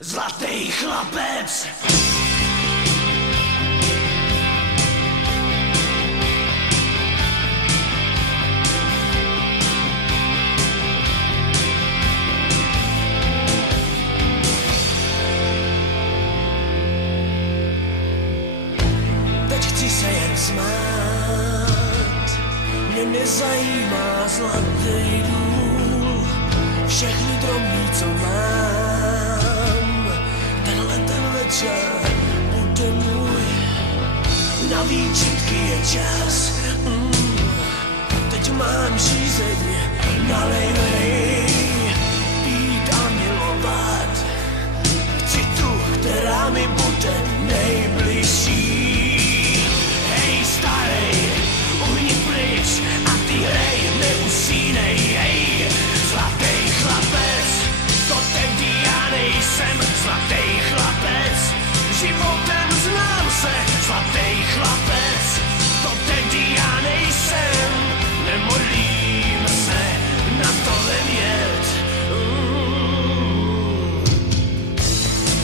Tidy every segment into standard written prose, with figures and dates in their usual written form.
Zlatý chlapec. Teď chci se jen smát, mě nezajímá zlatý důl, všechny drobný, co mám, tenhle ten večer bude můj, na výčitky je čas, teď mám žízeň, nalejvej, pít a milovat, chci tu, která mi bude nejbližší. Hej starej, uhni pryč a ty hrej, neusínej, hej, zlatý chlapec, to tedy já nejsem, zlatý chlapec, životem znám se, zlatý chlapec, to tedy já nejsem, nemodlím se na to nemět.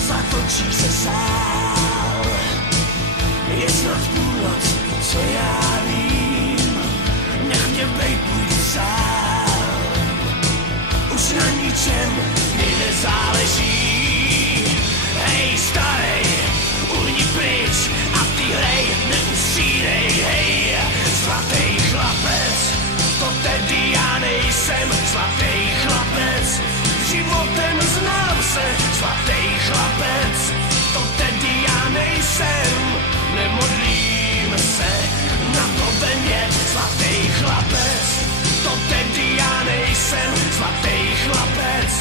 Zatočí se sál, je snad půlnoc, co já vím, nech mě bej, půjdu sám, už na ničem mi nezáleží. Hej starej, uhni pryč a ty hrej, neusínej, hej, zlatý chlapec, to tedy já nejsem, zlatý chlapec, životem znám se, zlatý chlapec, to tedy já nejsem, nemodlím se na to vemět, zlatý chlapec, to tedy já nejsem, zlatý chlapec,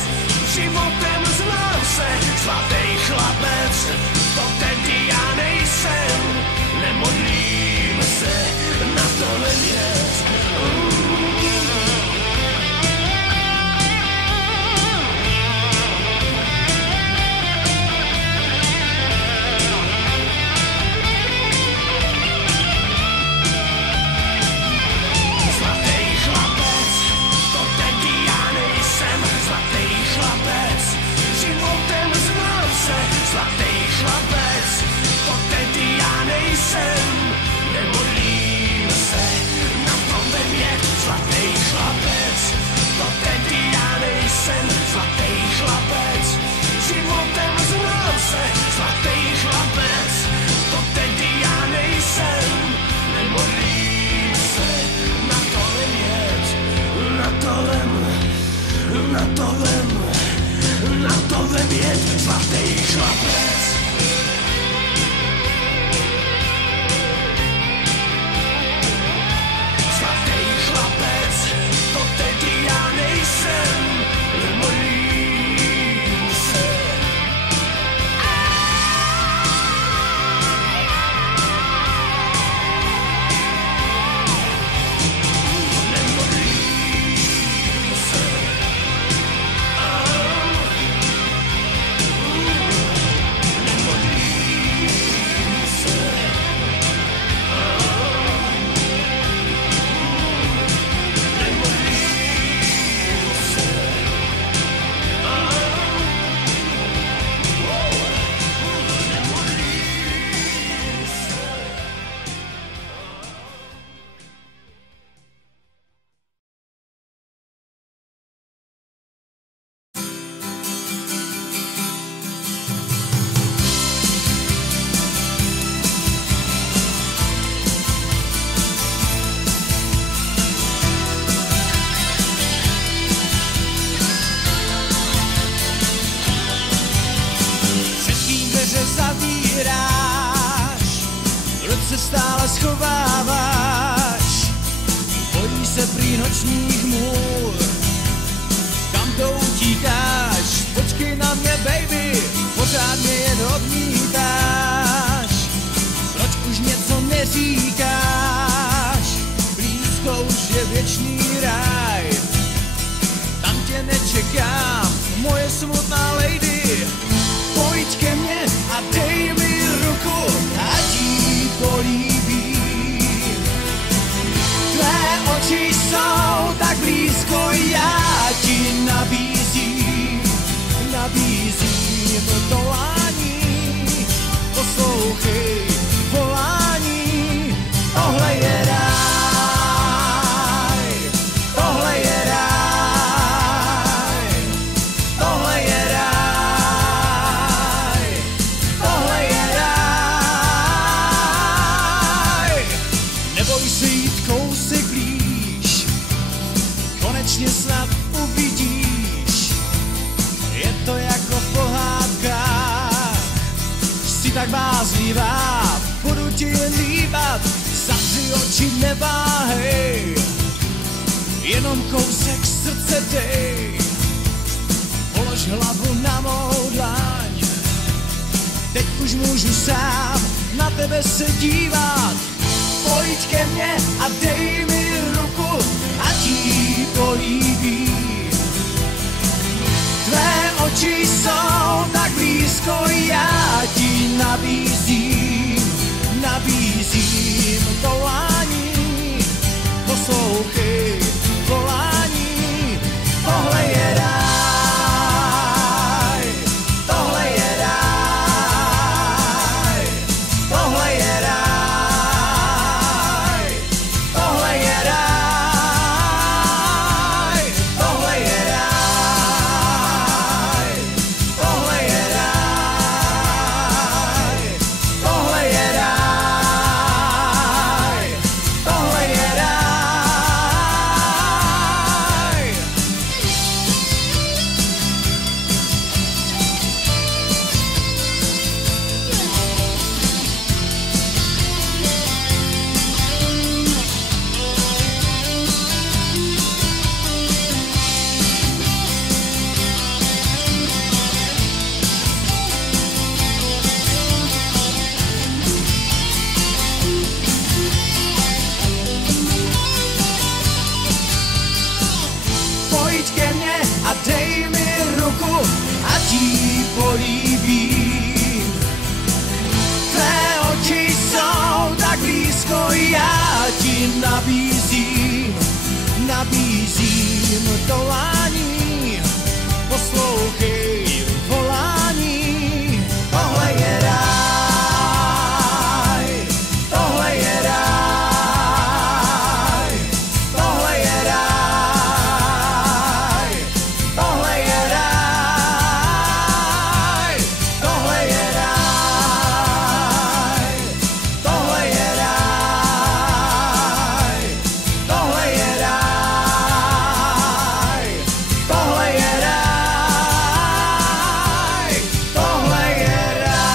životem znám se, zlatý chlapec, to tedy já nejsem, nemodlím se na to vemět. Zlatý chlapec, to tedy já nejsem, nemodlím se na to vemět, zlatý chlapec, to tedy já nejsem, zlatý chlapec, životem znám se, zlatý chlapec, to tedy já nejsem, nemodlím se na to vemět, na to vemět, zlatý chlapec. Zlatý chlapec, to tedy já nejsem, nemodlím se. Nemodlím se. Stále schováváš, bojí se prý nočních můr. Kam to utíkáš? Počkej na mě, baby, pořád mě jen odmítáš. Proč už něco neříkáš? Blízko už je věčný ráj. Tam tě nečekám, moje smutná lady. Pojď ke mně a dej mi ruku, ať jí políbím. Tvé oči jsou tak blízko, já ti nabízím tak bázlivá, budu ti jen líbat, zavři oči, neváhej, jenom kousek srdce dej, polož hlavu na mou dlaň, teď už můžu sám na tebe se dívat, pojď ke mně a dej mi ruku, ať jí políbím. Tvé oči jsou tak blízko, já ti nabízím volání, poslouchej volání, tohle je ráj, tohle je ráj, tohle je ráj, tohle je ráj, tohle je ráj, tohle je ráj, tohle je ráj, tohle je ráj. Pojď ke mně a dej mi ruku, ať jí políbím. Tvé oči jsou tak blízko, já ti nabízím dolání, poslouchej volání, tohle je ráj, tohle je ráj, tohle je ráj, tohle je ráj, tohle je ráj, tohle je ráj, tohle je ráj, tohle je ráj, tohle je ráj.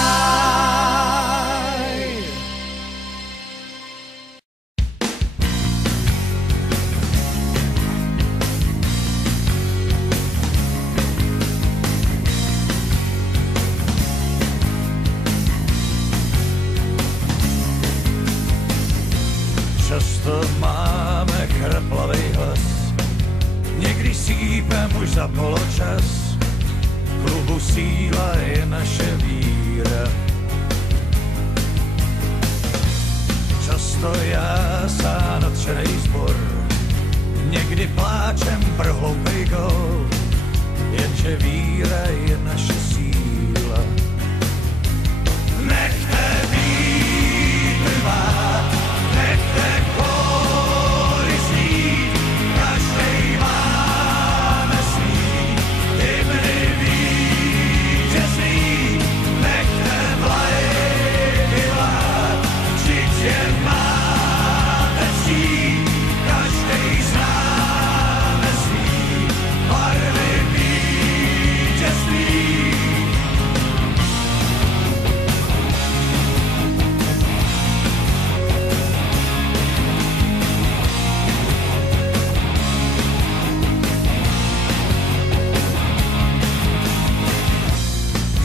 Často máme chraplavej hlas, někdy sípem už za poločas. V klubu síla je naše víra. Často jásá nadšenej zbor, někdy pláčem pro hloupej gól, jenže víra je naše síla. Nechte vítr vát, nechte kóry znít, každej máme svý hymny vítězný. Nechte vlajky vlád, vždyť je máte ctít, každej známe svý barvy vítězný.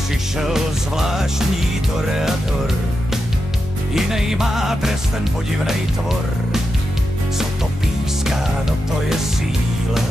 Přišel zvláštní toreador, jinej má trest ten podivnej tvor. Co to píská, no to je síla.